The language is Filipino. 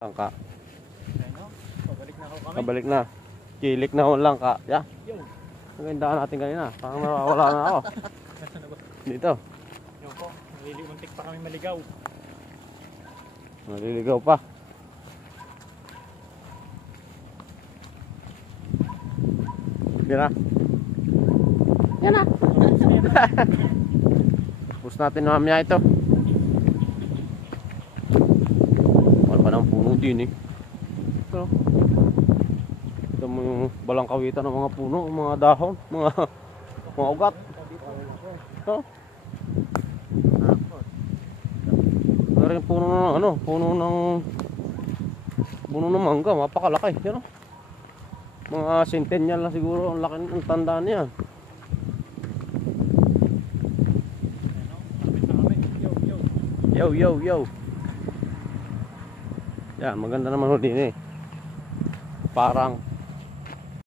Langka. Ano? Pabalik na ako kami. Kabalik na. Kilik na ako langka. Yeah. Yo. Ang ganda natin kanina. Parang nawawala na ako. Nasaan na ba? Dito. Yung po. Nalilimuntik pa kami maligaw. Naliligaw pa. Yan na. Yan na. Tapos natin mamaya ito. Wala pa ng puno din eh. Pero, ito mo yung balang kawitan ng mga puno, mga dahon, mga ugat. Ito. Ito rin puno ng ano, puno ng mangga, mapakalaki. Yan o. Mga centennial na siguro, ang laki ng tanda niya. Yo, yo. Yo. Yan, maganda naman din eh. Parang